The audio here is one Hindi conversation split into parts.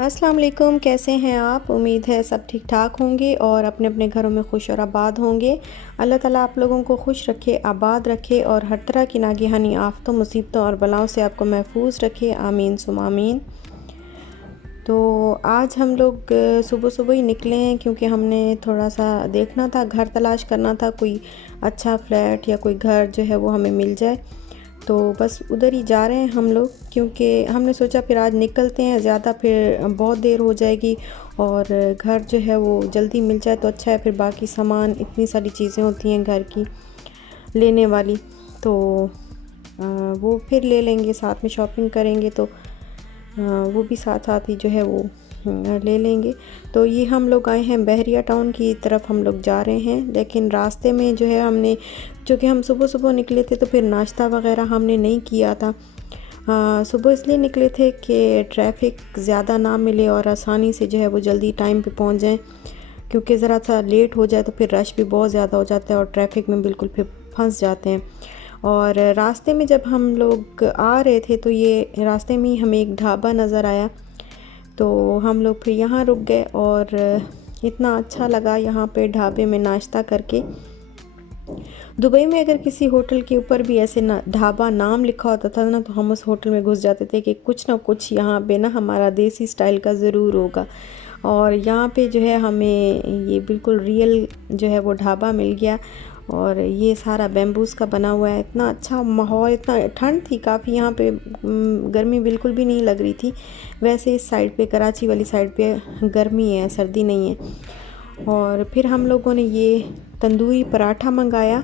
अस्सलाम वालेकुम, कैसे हैं आप? उम्मीद है सब ठीक ठाक होंगे और अपने अपने घरों में खुश और आबाद होंगे। अल्लाह ताला आप लोगों को खुश रखे, आबाद रखे और हर तरह की नागहानी आफ़तों, मुसीबतों और बलाओं से आपको महफूज रखे। आमीन सुम्मा आमीन। तो आज हम लोग सुबह सुबह ही निकले हैं क्योंकि हमने थोड़ा सा देखना था, घर तलाश करना था, कोई अच्छा फ्लैट या कोई घर जो है वो हमें मिल जाए। तो बस उधर ही जा रहे हैं हम लोग, क्योंकि हमने सोचा फिर आज निकलते हैं, ज़्यादा फिर बहुत देर हो जाएगी और घर जो है वो जल्दी मिल जाए तो अच्छा है। फिर बाकी सामान, इतनी सारी चीज़ें होती हैं घर की लेने वाली, तो वो फिर ले लेंगे, साथ में शॉपिंग करेंगे तो वो भी साथ साथ ही जो है वो ले लेंगे। तो ये हम लोग आए हैं बहरिया टाउन की तरफ, हम लोग जा रहे हैं। लेकिन रास्ते में जो है हमने, चूँकि हम सुबह सुबह निकले थे तो फिर नाश्ता वगैरह हमने नहीं किया था। सुबह इसलिए निकले थे कि ट्रैफिक ज़्यादा ना मिले और आसानी से जो है वो जल्दी टाइम पे पहुंच जाएं, क्योंकि ज़रा सा लेट हो जाए तो फिर रश भी बहुत ज़्यादा हो जाता है और ट्रैफिक में बिल्कुल फिर फंस जाते हैं। और रास्ते में जब हम लोग आ रहे थे तो ये रास्ते में ही हमें एक ढाबा नज़र आया, तो हम लोग फिर यहाँ रुक गए और इतना अच्छा लगा यहाँ पे ढाबे में नाश्ता करके। दुबई में अगर किसी होटल के ऊपर भी ऐसे ना ढाबा नाम लिखा होता था ना, तो हम उस होटल में घुस जाते थे कि कुछ ना कुछ यहाँ पे ना हमारा देसी स्टाइल का ज़रूर होगा। और यहाँ पे जो है हमें ये बिल्कुल रियल जो है वो ढाबा मिल गया और ये सारा बैम्बूस का बना हुआ है। इतना अच्छा माहौल, इतना ठंड थी काफ़ी यहाँ पे, गर्मी बिल्कुल भी नहीं लग रही थी। वैसे इस साइड पे, कराची वाली साइड पे गर्मी है, सर्दी नहीं है। और फिर हम लोगों ने ये तंदूरी पराठा मंगाया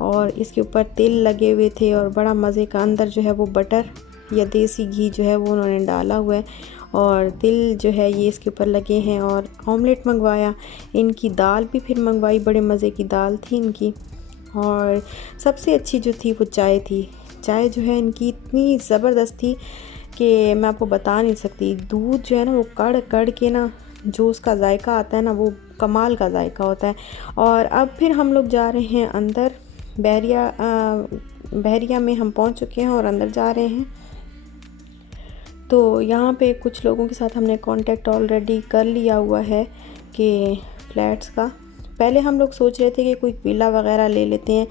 और इसके ऊपर तेल लगे हुए थे और बड़ा मज़े का, अंदर जो है वो बटर या देसी घी जो है वो उन्होंने डाला हुआ है और तिल जो है ये इसके ऊपर लगे हैं। और ऑमलेट मंगवाया, इनकी दाल भी फिर मंगवाई, बड़े मज़े की दाल थी इनकी। और सबसे अच्छी जो थी वो चाय थी। चाय जो है इनकी इतनी ज़बरदस्त थी कि मैं आपको बता नहीं सकती। दूध जो है ना वो कड़ कड़ के ना, जो उसका जायका आता है ना वो कमाल का जायका होता है। और अब फिर हम लोग जा रहे हैं अंदर, बहरिया में हम पहुंच चुके हैं और अंदर जा रहे हैं। तो यहाँ पे कुछ लोगों के साथ हमने कांटेक्ट ऑलरेडी कर लिया हुआ है कि फ़्लैट्स का। पहले हम लोग सोच रहे थे कि कोई विला वगैरह ले लेते हैं,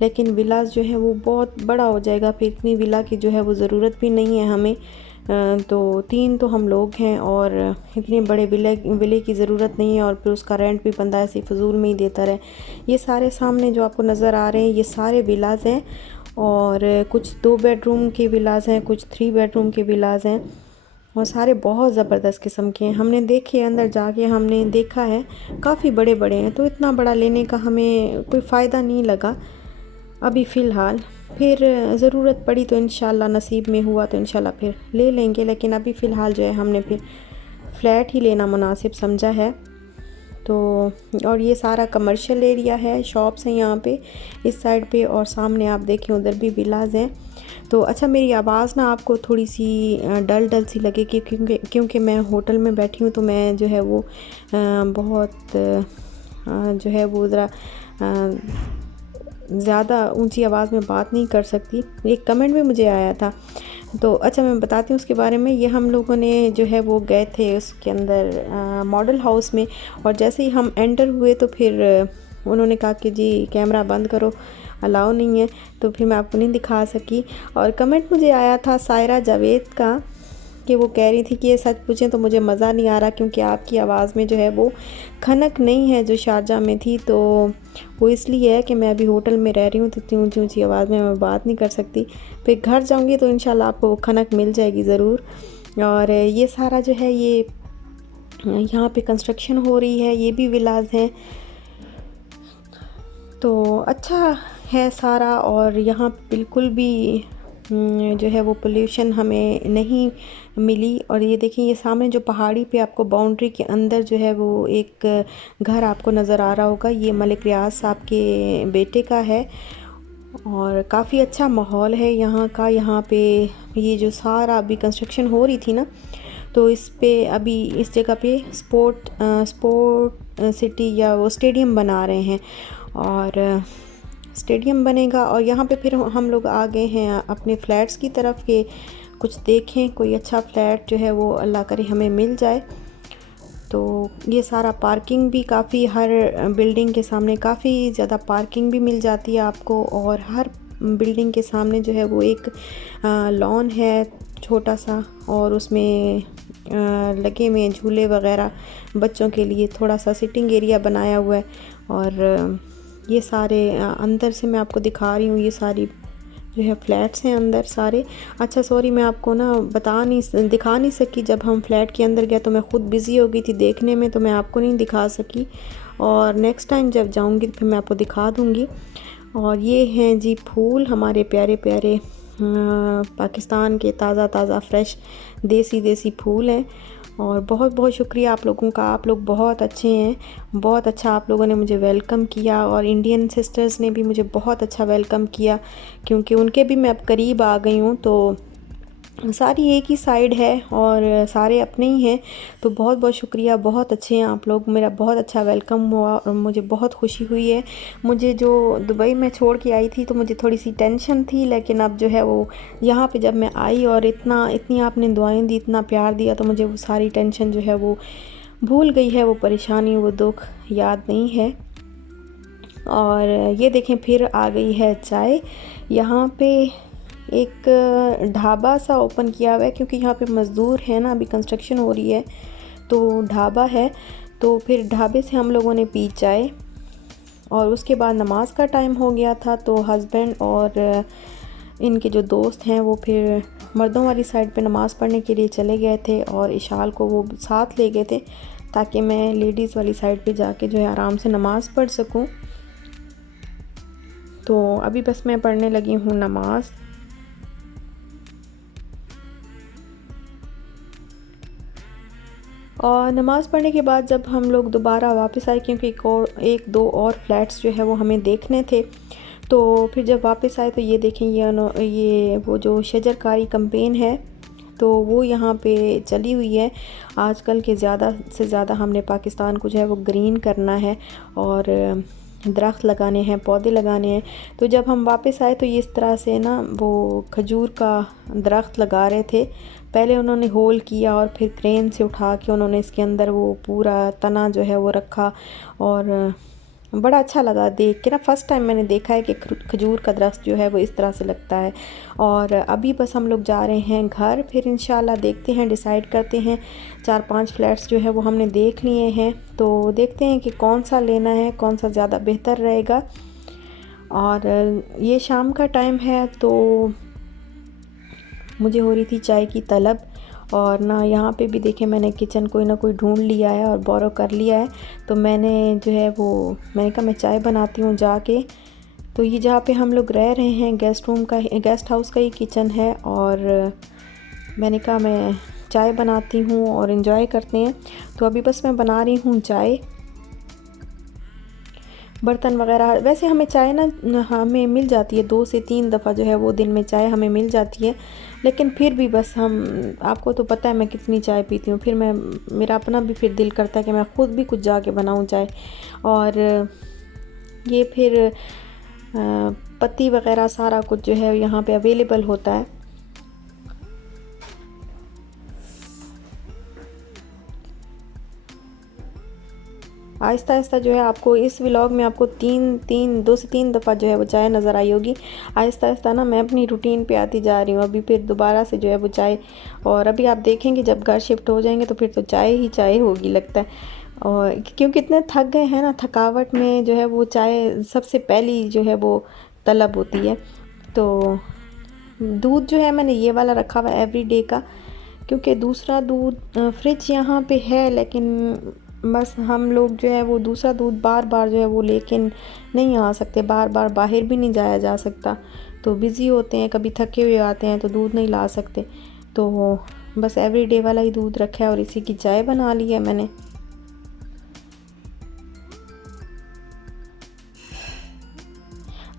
लेकिन विलास जो है वो बहुत बड़ा हो जाएगा, फिर इतनी विला की जो है वो ज़रूरत भी नहीं है हमें। तो 3 तो हम लोग हैं और इतने बड़े विले की ज़रूरत नहीं है और फिर उसका रेंट भी बंदा ऐसे फ़जूल में ही देता रहे। ये सारे सामने जो आपको नज़र आ रहे हैं ये सारे विलास हैं और कुछ 2 बेडरूम के विलास हैं, कुछ 3 बेडरूम के विलास हैं और सारे बहुत ज़बरदस्त किस्म के हैं। हमने देखे, अंदर जाके हमने देखा है, काफ़ी बड़े बड़े हैं, तो इतना बड़ा लेने का हमें कोई फ़ायदा नहीं लगा अभी फ़िलहाल। फिर ज़रूरत पड़ी तो इंशाल्लाह, नसीब में हुआ तो इंशाल्लाह फिर ले लेंगे, लेकिन अभी फ़िलहाल जो है हमने फिर फ्लैट ही लेना मुनासिब समझा है। तो और ये सारा कमर्शियल एरिया है, शॉप्स हैं यहाँ पे इस साइड पे और सामने आप देखें उधर भी विलाज हैं। तो अच्छा, मेरी आवाज़ ना आपको थोड़ी सी डल डल सी लगेगी क्योंकि मैं होटल में बैठी हूँ, तो मैं जो है वो बहुत जो है वो ज़रा ज़्यादा ऊंची आवाज़ में बात नहीं कर सकती। एक कमेंट भी मुझे आया था, तो अच्छा मैं बताती हूँ उसके बारे में। ये हम लोगों ने जो है वो गए थे उसके अंदर मॉडल हाउस में, और जैसे ही हम एंटर हुए तो फिर उन्होंने कहा कि जी कैमरा बंद करो, अलाउ नहीं है, तो फिर मैं आपको नहीं दिखा सकी। और कमेंट मुझे आया था सायरा जावेद का कि वो कह रही थी कि ये सच पूछें तो मुझे मज़ा नहीं आ रहा क्योंकि आपकी आवाज़ में जो है वो खनक नहीं है जो शारजा में थी। तो वो इसलिए है कि मैं अभी होटल में रह रही हूँ, तो इतनी ऊंची ऊंची आवाज़ में मैं बात नहीं कर सकती। फिर घर जाऊँगी तो इंशाल्लाह आपको वो खनक मिल जाएगी ज़रूर। और ये सारा जो है ये यहाँ पे कंस्ट्रक्शन हो रही है, ये भी विलाज हैं, तो अच्छा है सारा। और यहाँ बिल्कुल भी जो है वो पोल्यूशन हमें नहीं मिली। और ये देखिए, ये सामने जो पहाड़ी पे आपको बाउंड्री के अंदर जो है वो एक घर आपको नज़र आ रहा होगा, ये मलिक रियाज साहब के बेटे का है और काफ़ी अच्छा माहौल है यहाँ का। यहाँ पे ये जो सारा अभी कंस्ट्रक्शन हो रही थी ना, तो इस पे अभी इस जगह पे स्पोर्ट सिटी या वो स्टेडियम बना रहे हैं और स्टेडियम बनेगा। और यहाँ पे फिर हम लोग आ गए हैं अपने फ़्लैट्स की तरफ के कुछ देखें, कोई अच्छा फ्लैट जो है वो अल्लाह करे हमें मिल जाए। तो ये सारा पार्किंग भी काफ़ी, हर बिल्डिंग के सामने काफ़ी ज़्यादा पार्किंग भी मिल जाती है आपको, और हर बिल्डिंग के सामने जो है वो एक लॉन है छोटा सा, और उसमें लगे हुए झूले वगैरह बच्चों के लिए, थोड़ा सा सिटिंग एरिया बनाया हुआ है। और ये सारे अंदर से मैं आपको दिखा रही हूँ, ये सारी जो है फ्लैट्स हैं अंदर सारे। अच्छा सॉरी, मैं आपको ना दिखा नहीं सकी, जब हम फ्लैट के अंदर गए तो मैं ख़ुद बिज़ी हो गई थी देखने में, तो मैं आपको नहीं दिखा सकी, और नेक्स्ट टाइम जब जाऊंगी तो फिर मैं आपको दिखा दूंगी। और ये हैं जी फूल, हमारे प्यारे प्यारे पाकिस्तान के ताज़ा ताज़ा फ्रेश देसी फूल हैं। और बहुत बहुत शुक्रिया आप लोगों का, आप लोग बहुत अच्छे हैं, बहुत अच्छा आप लोगों ने मुझे वेलकम किया, और इंडियन सिस्टर्स ने भी मुझे बहुत अच्छा वेलकम किया, क्योंकि उनके भी मैं अब करीब आ गई हूँ, तो सारी एक ही साइड है और सारे अपने ही हैं। तो बहुत बहुत शुक्रिया, बहुत अच्छे हैं आप लोग, मेरा बहुत अच्छा वेलकम हुआ और मुझे बहुत खुशी हुई है। मुझे जो दुबई में छोड़ के आई थी तो मुझे थोड़ी सी टेंशन थी, लेकिन अब जो है वो यहाँ पे जब मैं आई और इतनी आपने दुआएं दी, इतना प्यार दिया, तो मुझे वो सारी टेंशन जो है वो भूल गई है, वो परेशानी, वो दुख याद नहीं है। और ये देखें फिर आ गई है चाय। यहाँ पे एक ढाबा सा ओपन किया हुआ है, क्योंकि यहाँ पे मज़दूर है ना, अभी कंस्ट्रक्शन हो रही है, तो ढाबा है। तो फिर ढाबे से हम लोगों ने पी चाय, और उसके बाद नमाज का टाइम हो गया था, तो हस्बैंड और इनके जो दोस्त हैं वो फिर मर्दों वाली साइड पे नमाज़ पढ़ने के लिए चले गए थे, और इशाल को वो साथ ले गए थे ताकि मैं लेडीज़ वाली साइड पे जाके जो है आराम से नमाज़ पढ़ सकूं। तो अभी बस मैं पढ़ने लगी हूँ नमाज़। और नमाज़ पढ़ने के बाद जब हम लोग दोबारा वापस आए, क्योंकि एक दो और फ्लैट्स जो है वो हमें देखने थे, तो फिर जब वापस आए तो ये देखें, ये वो जो शजरकारी कैंपेन है तो वो यहाँ पे चली हुई है आजकल के। ज़्यादा से ज़्यादा हमने पाकिस्तान को जो है वो ग्रीन करना है, और दरख्त लगाने हैं, पौधे लगाने हैं। तो जब हम वापस आए तो ये इस तरह से ना वो खजूर का दरख्त लगा रहे थे। पहले उन्होंने होल किया और फिर क्रेन से उठा के उन्होंने इसके अंदर वो पूरा तना जो है वो रखा, और बड़ा अच्छा लगा देख के ना। फ़र्स्ट टाइम मैंने देखा है कि खजूर का दरख्त जो है वो इस तरह से लगता है। और अभी बस हम लोग जा रहे हैं घर, फिर इंशाल्लाह देखते हैं, डिसाइड करते हैं। 4-5 फ्लैट्स जो है वो हमने देख लिए हैं, तो देखते हैं कि कौन सा लेना है, कौन सा ज़्यादा बेहतर रहेगा। और ये शाम का टाइम है, तो मुझे हो रही थी चाय की तलब, और ना यहाँ पे भी देखें मैंने किचन कोई ना कोई ढूंढ लिया है और बोरो कर लिया है। तो मैंने जो है वो मैंने कहा मैं चाय बनाती हूँ जाके। तो ये जहाँ पे हम लोग रह रहे हैं गेस्ट हाउस का ही किचन है, और मैंने कहा मैं चाय बनाती हूँ और इन्जॉय करते हैं। तो अभी बस मैं बना रही हूँ चाय। बर्तन वगैरह वैसे हमें चाय ना हमें मिल जाती है 2 से 3 दफ़ा जो है वो दिन में चाय हमें मिल जाती है, लेकिन फिर भी बस आपको तो पता है मैं कितनी चाय पीती हूँ। फिर मेरा अपना भी फिर दिल करता है कि मैं ख़ुद भी कुछ जाके बनाऊँ चाय। और ये फिर पत्ती वगैरह सारा कुछ जो है यहाँ पे अवेलेबल होता है। आहिस्ता आहिस्ता जो है आपको इस व्लॉग में आपको 2 से 3 दफ़ा जो है वो चाय नज़र आई होगी। आहिस्ता आहिस्ता ना मैं अपनी रूटीन पे आती जा रही हूँ। अभी फिर दोबारा से जो है वो चाय, और अभी आप देखेंगे जब घर शिफ्ट हो जाएंगे तो फिर तो चाय ही चाय होगी लगता है। और क्योंकि इतने थक गए हैं ना, थकावट में जो है वो चाय सबसे पहली जो है वो तलब होती है। तो दूध जो है मैंने ये वाला रखा हुआ है एवरीडे का, क्योंकि दूसरा दूध फ्रिज यहाँ पे है, लेकिन बस हम लोग जो है वो दूसरा दूध बार बार जो है वो लेकिन नहीं आ सकते, बार बार बाहर भी नहीं जाया जा सकता, तो बिज़ी होते हैं, कभी थके हुए आते हैं तो दूध नहीं ला सकते। तो बस एवरीडे वाला ही दूध रखा है और इसी की चाय बना ली है मैंने।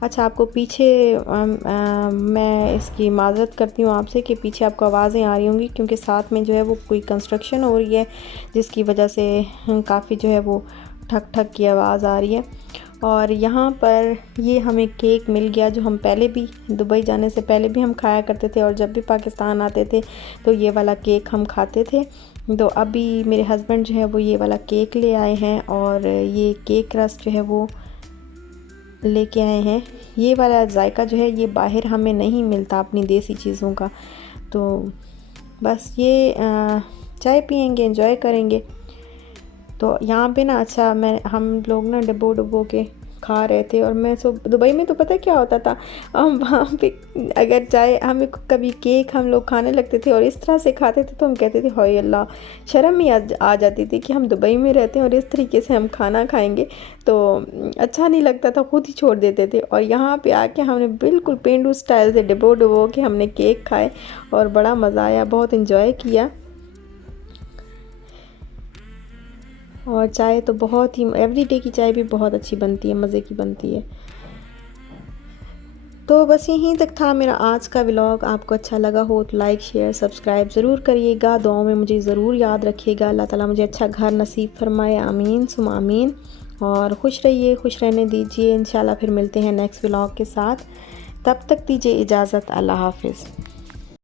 अच्छा, आपको पीछे मैं इसकी माज़रत करती हूँ आपसे कि पीछे आपको आवाज़ें आ रही होंगी, क्योंकि साथ में जो है वो कोई कंस्ट्रक्शन हो रही है, जिसकी वजह से काफ़ी जो है वो ठक ठक की आवाज़ आ रही है। और यहाँ पर ये हमें केक मिल गया जो हम पहले भी दुबई जाने से पहले भी हम खाया करते थे, और जब भी पाकिस्तान आते थे तो ये वाला केक हम खाते थे। तो अभी मेरे हस्बैंड जो है वो ये वाला केक ले आए हैं, और ये केक रस जो है वो लेके आए हैं। ये वाला जायका जो है ये बाहर हमें नहीं मिलता अपनी देसी चीज़ों का। तो बस ये चाय पियेंगे, एंजॉय करेंगे। तो यहाँ पे ना अच्छा हम लोग ना डब्बो के खा रहे थे, और मैं दुबई में तो पता क्या होता था, हम वहाँ पे अगर चाहे हमें कभी केक हम लोग खाने लगते थे और इस तरह से खाते थे तो हम कहते थे हाय अल्लाह, शर्म ही आ जाती थी कि हम दुबई में रहते हैं और इस तरीके से हम खाना खाएंगे। तो अच्छा नहीं लगता था, खुद ही छोड़ देते थे। और यहाँ पे आके हमने बिल्कुल पेंडू स्टाइल से डब्बो के हमने केक खाए और बड़ा मज़ा आया, बहुत इन्जॉय किया। और चाय तो बहुत ही एवरीडे की चाय भी बहुत अच्छी बनती है, मज़े की बनती है। तो बस यहीं तक था मेरा आज का व्लॉग। आपको अच्छा लगा हो तो लाइक शेयर सब्सक्राइब ज़रूर करिएगा। दुआओं में मुझे ज़रूर याद रखिएगा। अल्लाह ताला मुझे अच्छा घर नसीब फरमाए, आमीन सुम आमीन। और खुश रहिए, खुश रहने दीजिए। इंशाल्लाह फिर मिलते हैं नेक्स्ट व्लॉग के साथ। तब तक दीजिए इजाज़त। अल्लाह हाफिज़।